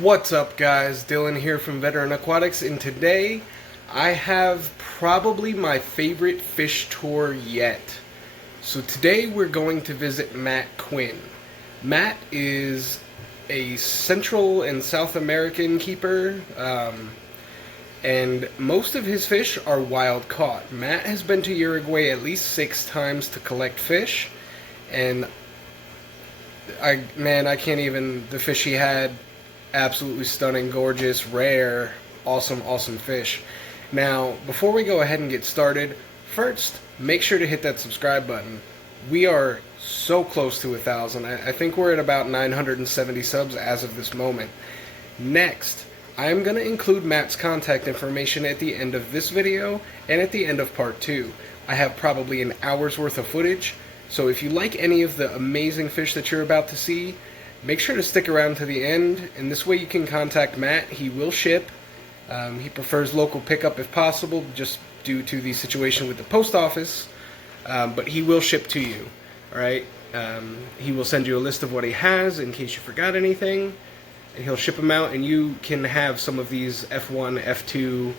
What's up, guys? Dylan here from Veteran Aquatics, and today I have probably my favorite fish tour yet. So today we're going to visit Matt Quinn. Matt is a Central and South American keeper, and most of his fish are wild caught. Matt has been to Uruguay at least 6 times to collect fish, and I can't even, the fish he had, absolutely stunning, gorgeous, rare, awesome fish. Now, before we go ahead and get started, first, make sure to hit that subscribe button. We are so close to 1,000. I think we're at about 970 subs as of this moment. Next, I am going to include Matt's contact information at the end of this video and at the end of part 2. I have probably an hour's worth of footage, so if you like any of the amazing fish that you're about to see, make sure to stick around to the end, and this way you can contact Matt. He will ship. He prefers local pickup if possible, just due to the situation with the post office, but he will ship to you. Alright? He will send you a list of what he has in case you forgot anything, and he'll ship them out, and you can have some of these F1, F2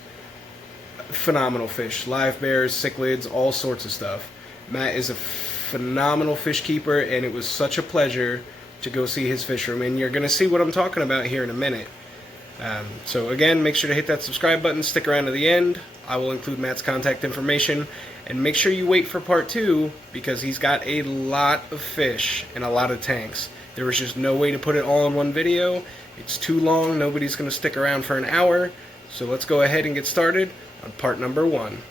phenomenal fish. Livebearers, cichlids, all sorts of stuff. Matt is a phenomenal fish keeper, and it was such a pleasure to go see his fish room, and you're going to see what I'm talking about here in a minute. So again, make sure to hit that subscribe button, stick around to the end. I will include Matt's contact information, and make sure you wait for part 2, because he's got a lot of fish and a lot of tanks. There was just no way to put it all in one video. It's too long, nobody's going to stick around for an hour, so let's go ahead and get started on part number 1.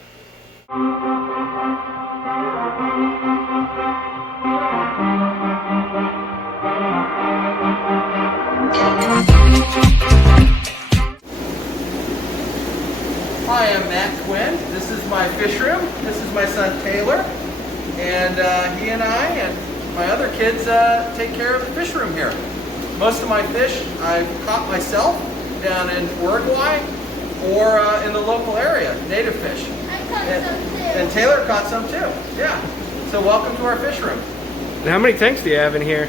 Hi, I'm Matt Quinn. This is my fish room. This is my son Taylor, and he and I and my other kids take care of the fish room here. Most of my fish I've caught myself down in Uruguay or in the local area, native fish. I caught some too. And Taylor caught some too. Yeah. So welcome to our fish room. Now, how many tanks do you have in here?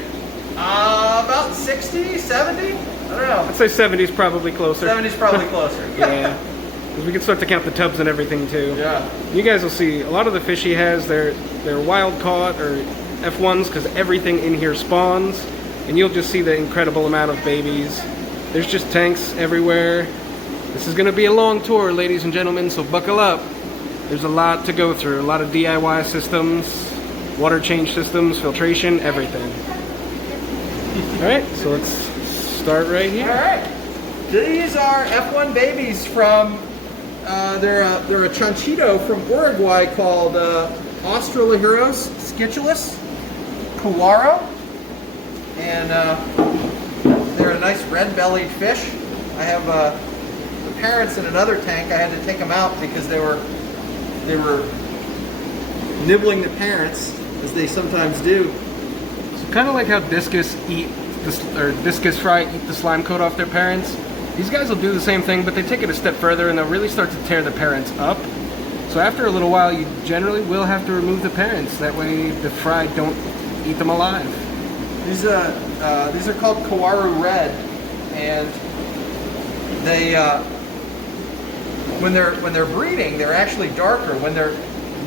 About 60, 70? I don't know. I'd say 70's probably closer. 70's probably closer. Yeah. We can start to count the tubs and everything too. Yeah. You guys will see a lot of the fish he has, they're wild caught or F1s, because everything in here spawns, and you'll just see the incredible amount of babies. There's just tanks everywhere. This is going to be a long tour, ladies and gentlemen, so buckle up. There's a lot to go through, a lot of DIY systems, water change systems, filtration, everything. Alright, so let's start right here. Alright. These are F1 babies from they're a Chanchito from Uruguay called Livebearers, cichlids, Cuaro, and they're a nice red-bellied fish. I have the parents in another tank. I had to take them out because they were nibbling the parents, as they sometimes do. So kind of like how discus fry eat the slime coat off their parents. These guys will do the same thing, but they take it a step further and they'll really start to tear the parents up. So after a little while, you generally will have to remove the parents. That way the fry don't eat them alive. These are called Cuaro Red, and they when they're breeding, they're actually darker. When they're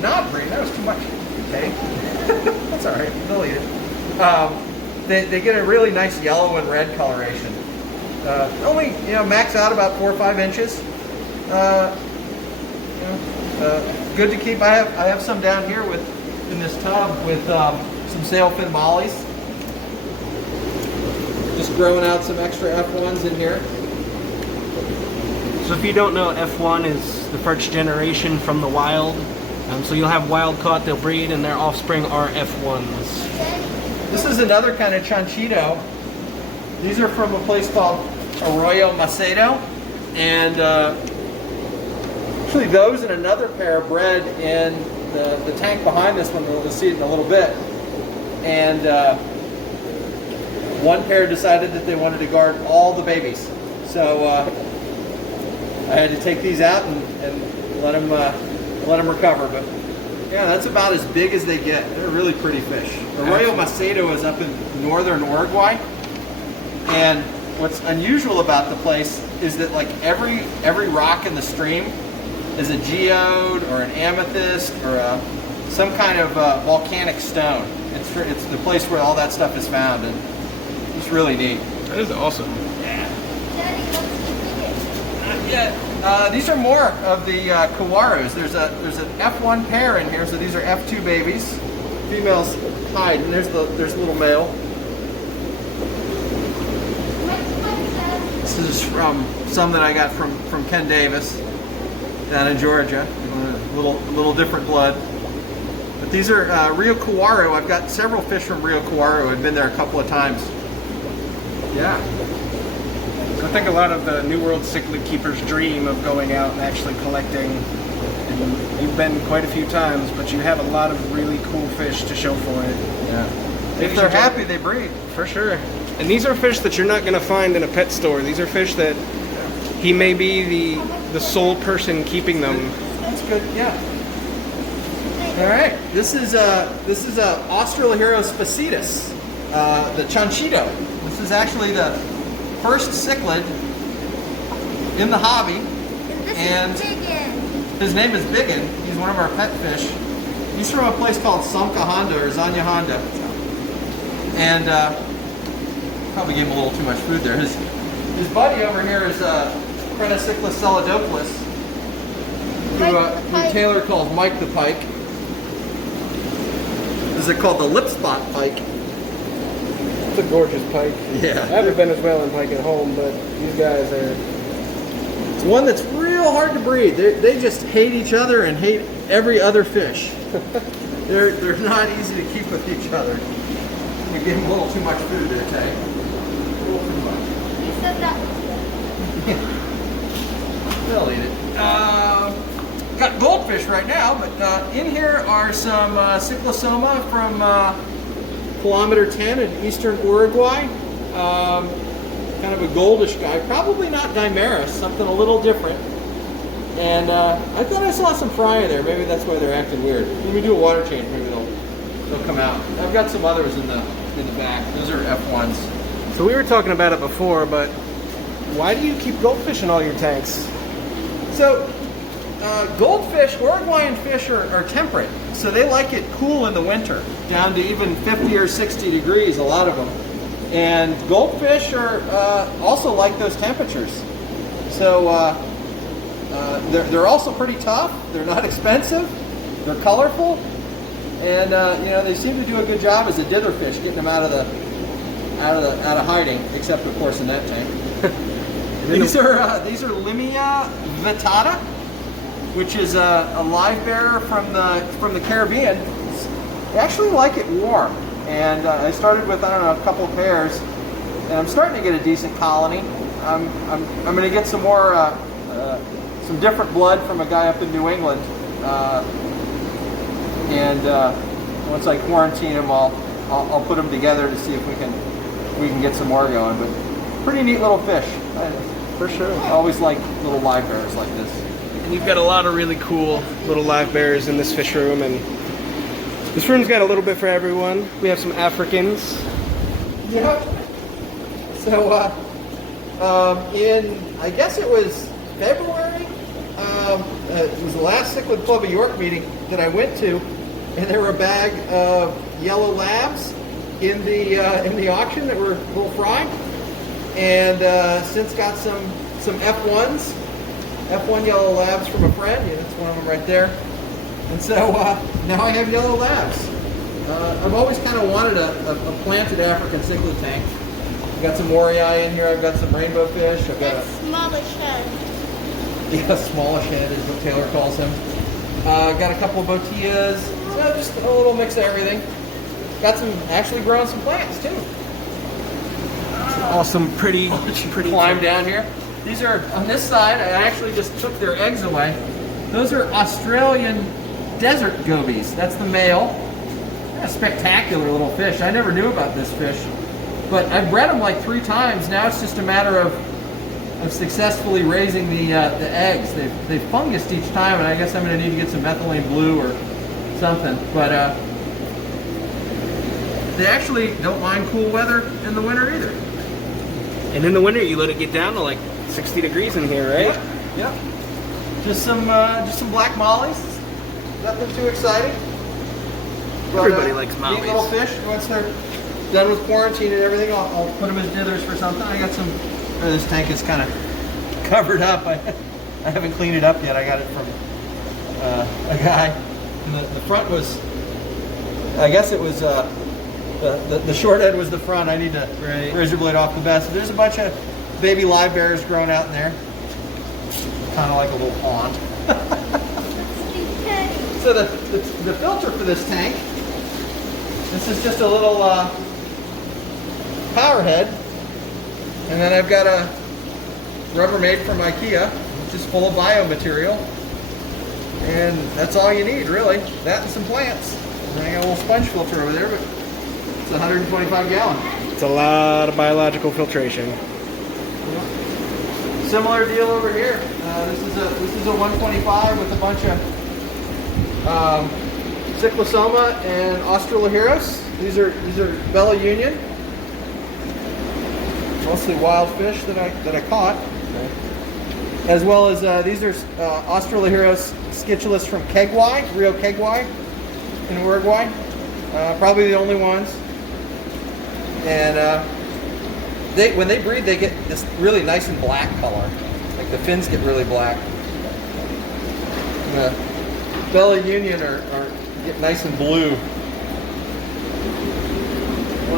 not breeding, that was too much. Okay, that's all right. They'll eat it. They get a really nice yellow and red coloration. Only max out about 4 or 5 inches. Good to keep. I have some down here in this tub with some sailfin mollies. Just growing out some extra F1s in here. So if you don't know, F1 is the first generation from the wild. So you'll have wild caught, they'll breed, and their offspring are F1s. This is another kind of Chanchito. These are from a place called Arroyo Macedo, and actually those and another pair bred in the tank behind this one. We'll see it in a little bit. And one pair decided that they wanted to guard all the babies, so I had to take these out and let them recover. But yeah, that's about as big as they get. They're really pretty fish. Arroyo Macedo is up in northern Uruguay, and what's unusual about the place is that like every rock in the stream is a geode or an amethyst or some kind of volcanic stone. It's the place where all that stuff is found, and it's really neat. That is awesome. Daddy, what's the Yeah, these are more of the Kawarus. There's an F1 pair in here, so these are F2 babies. Females hide, and there's the little male. This is from some that I got from Ken Davis down in Georgia. A little different blood. But these are Rio Kawaru. I've got several fish from Rio Kawaru. I've been there a couple of times. Yeah. I think a lot of the New World cichlid keepers dream of going out and actually collecting. And you've been quite a few times, but you have a lot of really cool fish to show for it. Yeah. If they're happy, they breed. For sure. And these are fish that you're not going to find in a pet store. These are fish that he may be the sole person keeping them. That's good. Yeah. All right. This is Australopithecus facetus, the Chanchito. This is actually the first cichlid in the hobby, and his name is Biggin. He's one of our pet fish. He's from a place called Samkahanda or Zanyahanda, and probably gave him a little too much food there. His buddy over here is Crenicichlis celadopoulos, who Taylor calls Mike the Pike. This is called the lip spot pike. It's a gorgeous pike. Yeah. I haven't been as well in pike at home, but these guys are... It's one that's real hard to breed. They just hate each other and hate every other fish. They're not easy to keep with each other. We give them a little too much food there, Tay. A little too much. You said that was good. They'll eat it. Got goldfish right now, but in here are some cyclosoma from kilometer 10 in eastern Uruguay. Kind of a goldish guy, probably not Dimeris, something a little different. And I thought I saw some fry in there. Maybe that's why they're acting weird. When we do a water change, maybe they'll come out. I've got some others in the back. Those are F1s. So we were talking about it before, but why do you keep goldfish in all your tanks? So goldfish, Uruguayan fish are temperate, so they like it cool in the winter, down to even 50 or 60 degrees, a lot of them. And goldfish are also like those temperatures. So they're also pretty tough. They're not expensive. They're colorful, and they seem to do a good job as a dither fish, getting them out of hiding. Except of course in that tank. These are Limia vittata, which is a Livebearer from the Caribbean. They actually like it warm, and I started with a couple pairs, and I'm starting to get a decent colony. I'm going to get some more some different blood from a guy up in New England, and once I quarantine them, I'll put them together to see if we can get some more going. But pretty neat little fish. For sure. I always like little Livebearers like this. And you've got a lot of really cool little Livebearers in this fish room, and this room's got a little bit for everyone. We have some Africans. Yep. So in, I guess it was February, it was the last Cichlid Club of York meeting that I went to, and there were a bag of yellow labs in the auction that were a little fried. And since got some F1s, F1 yellow labs from a friend. Yeah, that's one of them right there. And so now I have yellow labs. I've always kind of wanted a planted African cichlid tank. I've got some Morii in here. I've got some rainbow fish. I've got That smallish head. Yeah, smallish head is what Taylor calls him. Got a couple of botillas. So just a little mix of everything. Got some, actually growing some plants too. Awesome, pretty Climb down here. These are, on this side, I actually just took their eggs away. Those are Australian desert gobies. That's the male. A spectacular little fish. I never knew about this fish. But I've bred them like 3 times. Now it's just a matter of successfully raising the eggs. They've fungused each time, and I guess I'm going to need to get some methylene blue or something. But they actually don't mind cool weather in the winter either. And in the winter, you let it get down to like 60 degrees in here, right? Yep. Just some black mollies. Nothing too exciting. But, Everybody likes neat mollies. little fish. Once they're done with quarantine and everything, I'll put them as dithers for something. I got some. This tank is kind of covered up. I haven't cleaned it up yet. I got it from a guy. And the front was. I guess it was. The short end was the front. I need to razor blade off the best. There's a bunch of baby Livebearers growing out in there. Kind of like a little pond. So the filter for this tank, this is just a little power head. And then I've got a Rubbermaid from IKEA, which is full of biomaterial. And that's all you need, really. That and some plants. And I got a little sponge filter over there, but it's 125 gallon. It's a lot of biological filtration. Similar deal over here. This is a 125 with a bunch of Cyclosoma and Australorhynchus. These are Bella Union. Mostly wild fish that I caught. As well as these are Australorhynchus cichlids from Kegwai, Rio Kegwai in Uruguay. Probably the only ones. And when they breed, they get this really nice and black color. Like the fins get really black. The Bella Union are get nice and blue.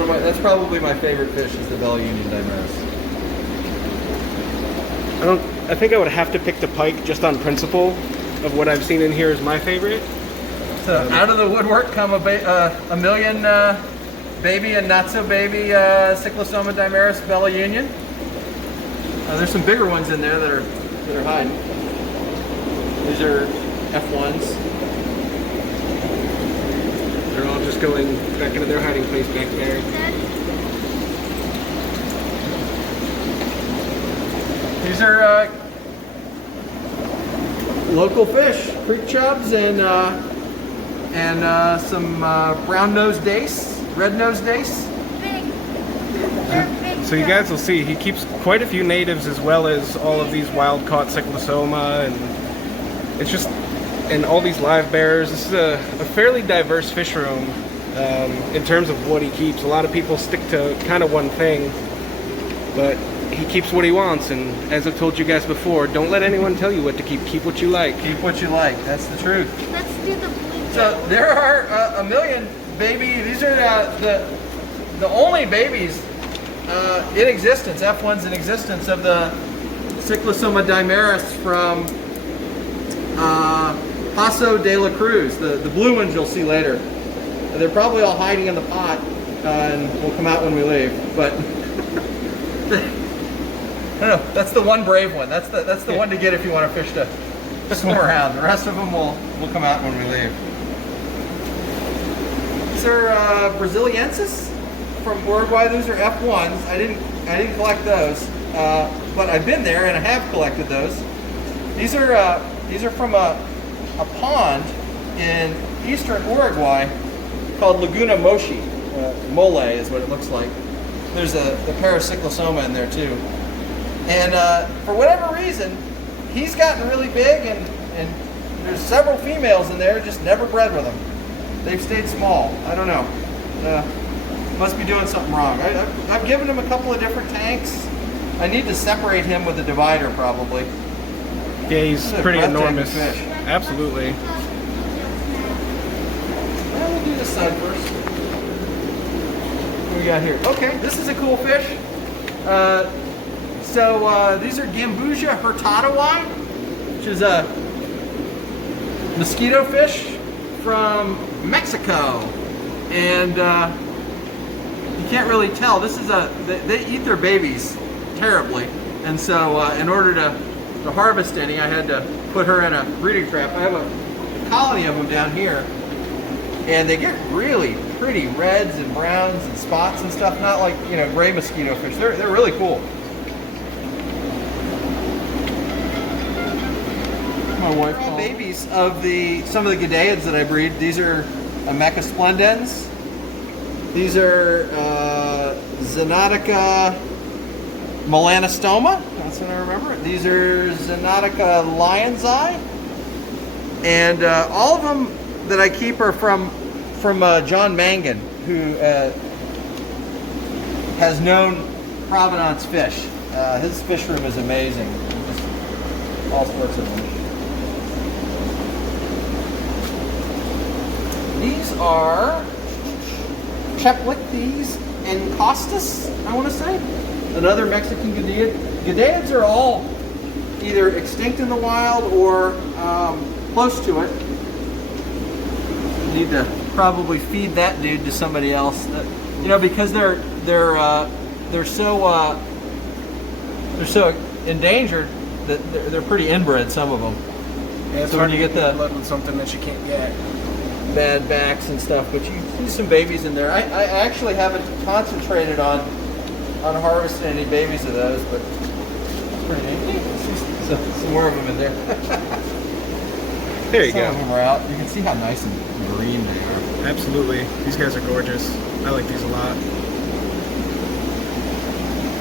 That's probably my favorite fish is the Bella Union Dimeris. I think I would have to pick the pike just on principle of what I've seen in here is my favorite. So out of the woodwork come a million baby and not so baby Cyclosoma Dimeris Bella Union. There's some bigger ones in there that are hiding. These are F1s. They're all just going back into their hiding place back there. These are local fish, creek chubs and some brown-nosed dace, red-nosed dace. So you guys will see he keeps quite a few natives as well as all of these wild-caught Cyclosoma, and it's just, and all these Livebearers. This is a fairly diverse fish room in terms of what he keeps. A lot of people stick to kind of one thing, but he keeps what he wants, and as I've told you guys before, don't let anyone tell you what to keep. Keep what you like. Keep what you like. That's the truth. Let's do the blue. So there are a million baby. These are the only babies in existence, F1s in existence, of the Cyclosoma Dimeris from Paso de la Cruz. The blue ones you'll see later. They're probably all hiding in the pot and will come out when we leave. But I don't know. That's the one brave one. That's the one to get if you want a fish to swim around. The rest of them will come out when we leave. These are Braziliensis from Uruguay. Those are F1s. I didn't collect those, but I've been there and I have collected those. These are from a pond in eastern Uruguay called Laguna Moshi. Mole is what it looks like. There's the pair of Cyclosoma in there too. And for whatever reason, he's gotten really big, and there's several females in there, just never bred with them. They've stayed small. I don't know. Must be doing something wrong. I've given him a couple of different tanks. I need to separate him with a divider probably. Yeah, he's pretty enormous. Fish. Absolutely. Well, we'll do this side first. What do we got here? Okay, this is a cool fish. So these are Gambusia hurtadoi, which is a mosquito fish from Mexico, and you can't really tell. This is they eat their babies terribly, and so in order to harvest any, I had to put her in a breeding trap. I have a colony of them down here, and they get really pretty reds and browns and spots and stuff. Not like gray mosquito fish. They're really cool. My wife called babies of some of the Gideids that I breed. These are Mecha splendens. These are Xenotica melanostoma. That's what I remember. These are Xenotica lion's eye. And all of them that I keep are from John Mangan, who has known provenance fish. His fish room is amazing. Just all sorts of them. These are Cichlids and Costas, I want to say. Another Mexican Gadaeid. Gadaeids are all either extinct in the wild or close to it. Need to probably feed that dude to somebody else. You know, because they're so endangered that they're pretty inbred. Some of them. Yeah, it's So hard when to you get get the the blood with something that you can't get. bad backs and stuff, but you see some babies in there. I actually haven't concentrated on harvesting any babies of those, but it's pretty neat. Some more of them in there. There you Some go. of them are out. You can see how nice and green they are. Absolutely. These guys are gorgeous. I like these a lot.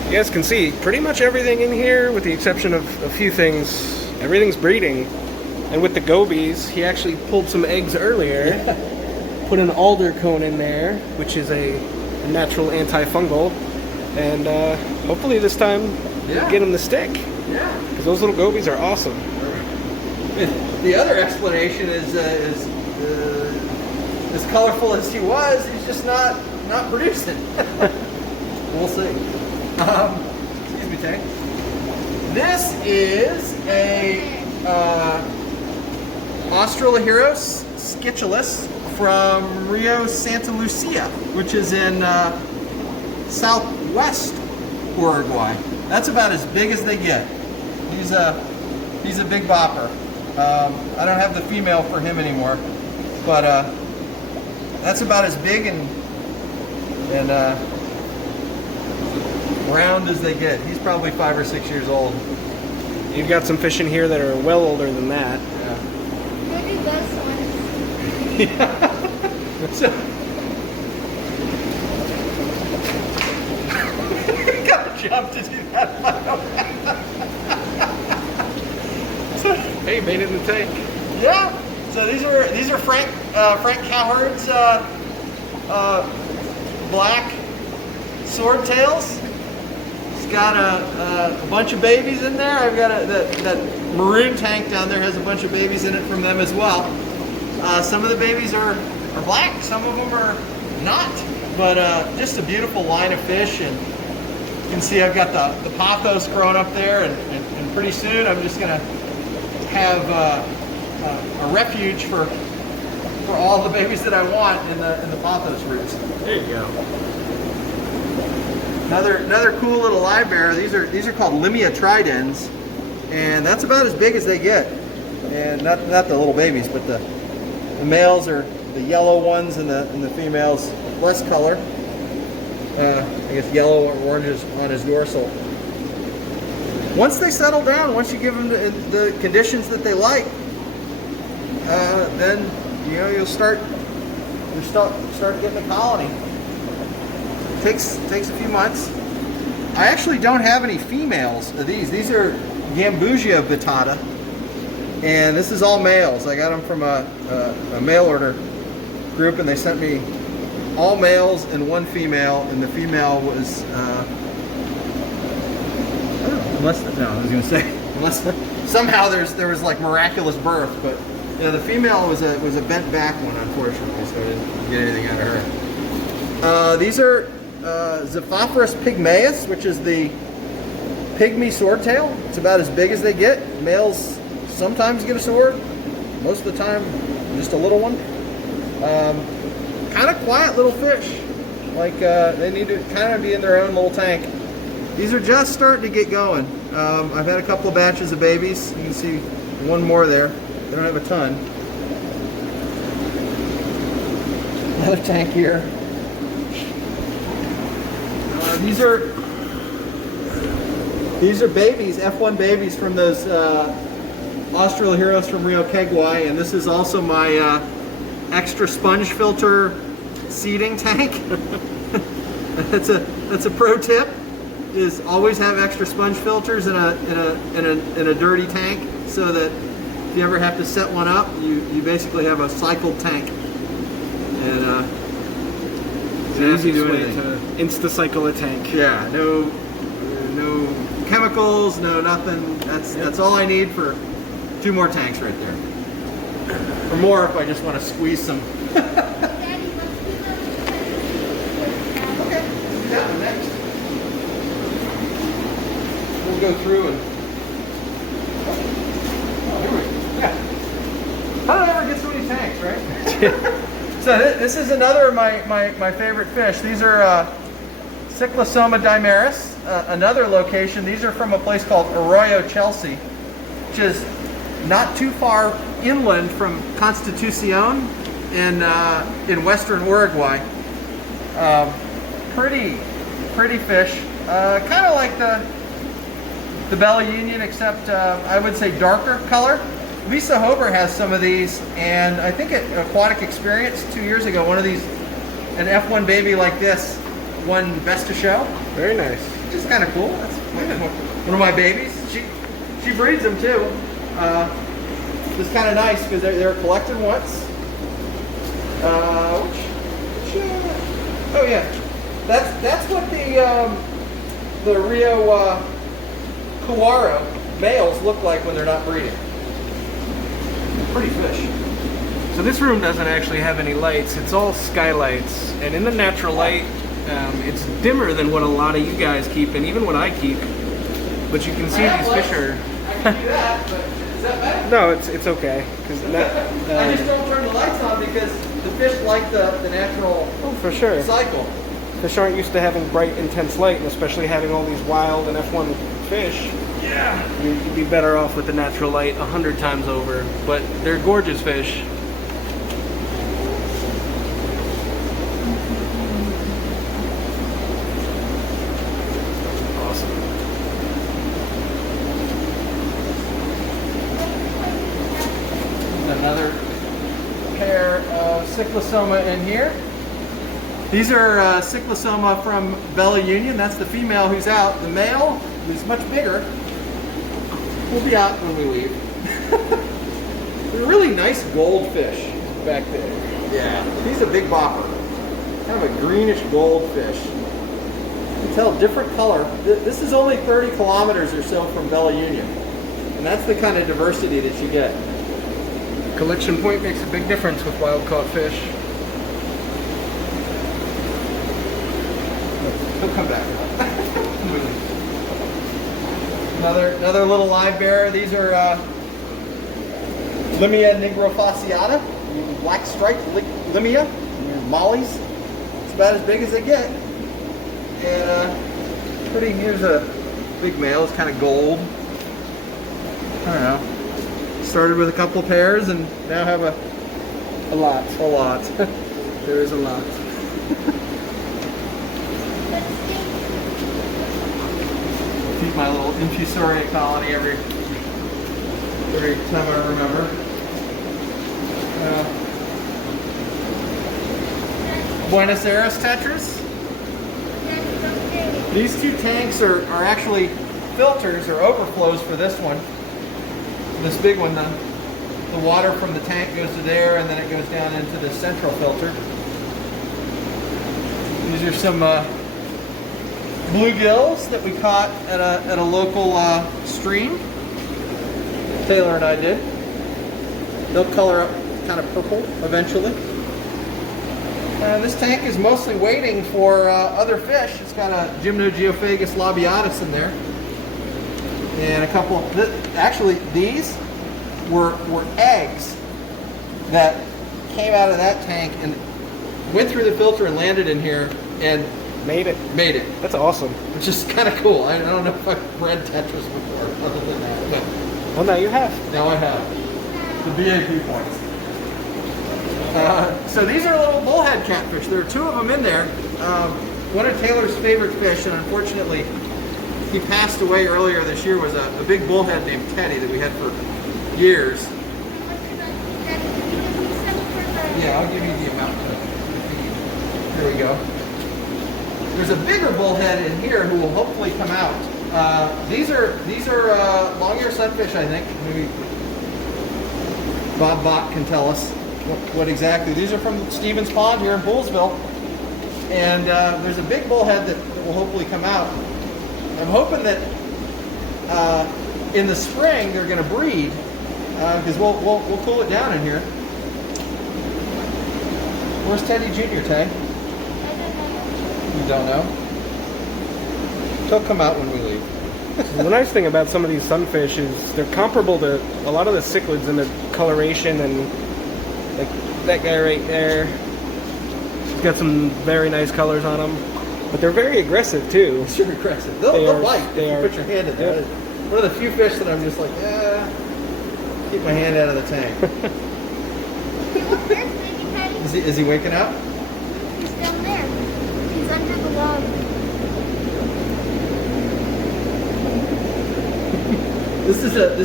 You guys can see pretty much everything in here, with the exception of a few things. Everything's breeding. And with the gobies, he actually pulled some eggs earlier. Put an alder cone in there, which is a natural antifungal. And hopefully this time we'll get them to stick. Yeah. Because those little gobies are awesome. The other explanation is as colorful as he was, he's just not producing. We'll see. Excuse me, Tank. This is a Australopithecus schichlus from Rio Santa Lucia, which is in southwest Uruguay. That's about as big as they get. He's a big bopper. I don't have the female for him anymore, but that's about as big and round as they get. He's probably 5 or 6 years old. You've got some fish in here that are well older than that. Yeah. Maybe less ones. So, gotta jump to do that. Hey, made it in the tank. Yeah. So these are Frank Cowherd's black swordtails. He's got a bunch of babies in there. I've got that maroon tank down there has a bunch of babies in it from them as well. Some of the babies are black, some of them are not. But just a beautiful line of fish, and you can see I've got the pothos growing up there, and pretty soon I'm just gonna have a refuge for all the babies that I want in the pothos roots. There you go. Another cool little Livebearer. These are called Limia tridens, and that's about as big as they get. And not the little babies, but the males are the yellow ones, and the females less color. I guess yellow or orange on his dorsal. Once they settle down, once you give them the conditions that they like, then you'll start getting a colony. Takes a few months. I actually don't have any females of these. These are Gambusia vittata, and this is all males. I got them from a mail order group, and they sent me all males and one female, and the female was unless somehow there was like miraculous birth, but yeah, the female was a bent back one, unfortunately, so I didn't get anything out of her. These are Zephophorus pygmaeus, which is the pygmy swordtail. It's about as big as they get. Males sometimes get a sword, most of the time just a little one. Kind of quiet little fish. Like they need to kind of be in their own little tank. These are just starting to get going. I've had a couple of batches of babies. You can see one more there. They don't have a ton. Another tank here. These are babies, F1 babies from those Australopithecus from Rio Kegwai, and this is also my extra sponge filter seeding tank. That's a pro tip. is always have extra sponge filters in a dirty tank, so that if you ever have to set one up, you basically have a cycled tank. And It's an easy way to insta-cycle a tank. yeah, no chemicals, no nothing. That's all I need for 2 more tanks right there. Or more if I just want to squeeze some. Daddy, let's do Okay, do that one next. We'll go through and. Oh, here we go. Yeah. How do I ever get so many tanks, right? So this is another of my favorite fish. These are Cyclosoma dimeris, another location. These are from a place called Arroyo Chelsea, which is not too far inland from Constitucion in western Uruguay. Pretty fish, kind of like the Bella Union, except I would say darker color. Lisa Hober has some of these, and I think at Aquatic Experience 2 years ago, one of these, an F1 baby like this, won Best to Show. Very nice. Which is kind of cool. That's one of my babies. She breeds them too. It's kind of nice because they're collected once. Oh yeah, that's what the Rio Cuaro males look like when they're not breeding. Pretty fish. So this room doesn't actually have any lights. It's all skylights, and in the natural light, it's dimmer than what a lot of you guys keep, and even what I keep. But you can see these fish are. I can do that, but is that better? No, it's okay. Cause I just don't turn the lights on because the fish like the natural oh, for sure. cycle. Fish aren't used to having bright, intense light, and especially having all these wild and F1 fish. Yeah. You'd be better off with the natural light 100 times over. But they're gorgeous fish. Awesome. Another pair of Cyclosoma in here. These are Cyclosoma from Bella Union. That's the female who's out. The male, who's much bigger, will be out when we leave. They're really nice goldfish back there. Yeah. He's a big bopper. Kind of a greenish goldfish. You can tell different color. This is only 30 kilometers or so from Bella Union. And that's the kind of diversity that you get. Collection point makes a big difference with wild caught fish. He'll come back. another little live bearer. These are Limia nigrofasciata, black striped Limia, mollies. It's about as big as they get. And here's a big male. It's kind of gold. I don't know. Started with a couple pairs and now have a lot. There is a lot. Feed my little infusoria colony every time I remember. Buenos Aires tetras. These 2 tanks are actually filters or overflows for this one. This big one, the water from the tank goes to there, and then it goes down into the central filter. These are some bluegills that we caught at a local stream. Taylor and I did. They'll color up kind of purple eventually. This tank is mostly waiting for other fish. It's got a Gymnogeophagus labiatus in there. And a couple, actually these were eggs that came out of that tank and went through the filter and landed in here and Made it. That's awesome. Which is kind of cool. I don't know if I've bred tetras before other than that. But Well, now you have. now I have. The BAP points. So these are little bullhead catfish. There are 2 of them in there. One of Taylor's favorite fish, and unfortunately he passed away earlier this year, was a big bullhead named Teddy that we had for years. Yeah, I'll give you the amount. Here we go. There's a bigger bullhead in here who will hopefully come out. These are long-eared sunfish, I think. Maybe Bob Bott can tell us what exactly. These are from Stevens Pond here in Poolsville. And there's a big bullhead that will hopefully come out. I'm hoping that in the spring they're going to breed, because we'll cool it down in here. Where's Teddy Jr., Tay? You don't know? They'll come out when we leave. The nice thing about some of these sunfish is they're comparable to a lot of the cichlids in the coloration, and like that guy right there, he's got some very nice colors on him, but they're very aggressive too. They're aggressive. They'll bite if you put your hand in there. Yep. One of the few fish that I'm just like, keep my hand out of the tank. Is he waking up? He's down there. He's under the log. This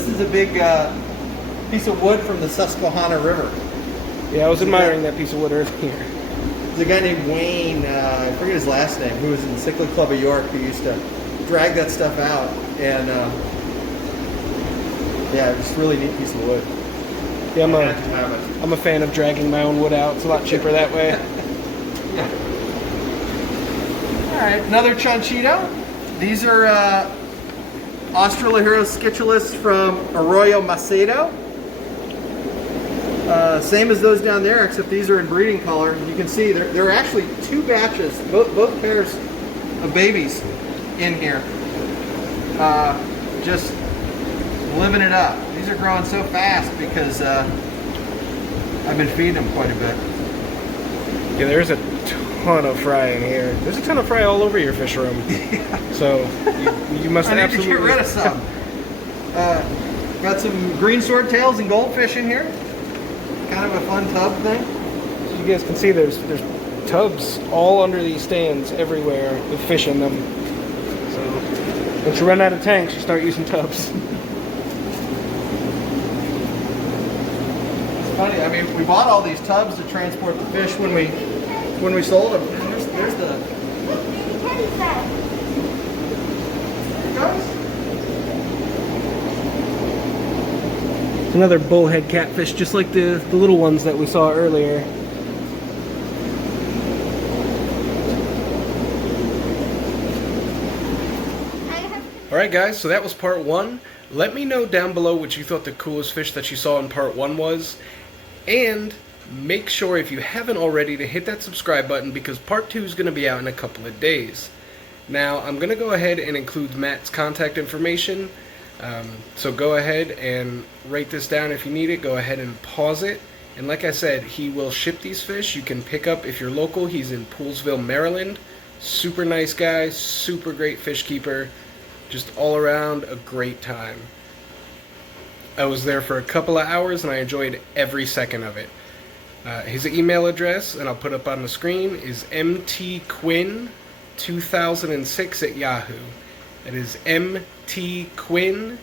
is a big piece of wood from the Susquehanna River. Yeah, I was admiring that piece of wood earlier. There's a guy named Wayne, I forget his last name, who was in the Cichlid Club of York, who used to drag that stuff out, and yeah, it's a really neat piece of wood. Yeah, I'm a fan of dragging my own wood out. It's a lot cheaper that way. Yeah. All right, another Chanchito. These are Australorhynchus cichlids from Arroyo Macedo. Same as those down there, except these are in breeding color. You can see there are actually two batches, both pairs of babies in here. Just living it up. These are growing so fast because I've been feeding them quite a bit. Yeah, there's a ton of fry in here. There's a ton of fry all over your fish room. So you must I need absolutely to get rid of some. Got some green swordtails and goldfish in here. Kind of a fun tub thing. So you guys can see there's tubs all under these stands everywhere with fish in them. So once you run out of tanks, you start using tubs. Funny, I mean, we bought all these tubs to transport the fish when we sold them. And there's the. Teddy's back. There it goes. It's another bullhead catfish, just like the little ones that we saw earlier. Alright guys, so that was part 1. Let me know down below what you thought the coolest fish that you saw in part 1 was. And make sure, if you haven't already, to hit that subscribe button, because part 2 is going to be out in a couple of days. Now, I'm going to go ahead and include Matt's contact information. So go ahead and write this down if you need it. Go ahead and pause it. And like I said, he will ship these fish. You can pick up if you're local. He's in Poolsville, Maryland. Super nice guy, super great fish keeper. Just all around a great time. I was there for a couple of hours and I enjoyed every second of it. His email address, and I'll put up on the screen, is mtquinn2006@yahoo. That is mtquinn, Quinn,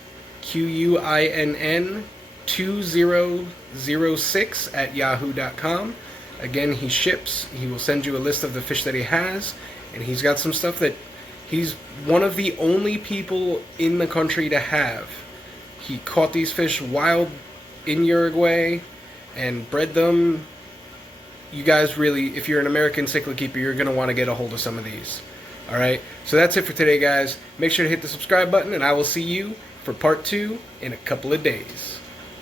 2006@yahoo.com. Again, he ships. He will send you a list of the fish that he has, and he's got some stuff that he's one of the only people in the country to have. He caught these fish wild in Uruguay and bred them. You guys really, if you're an American cichlid keeper, you're going to want to get a hold of some of these. Alright, so that's it for today, guys. Make sure to hit the subscribe button, and I will see you for part 2 in a couple of days.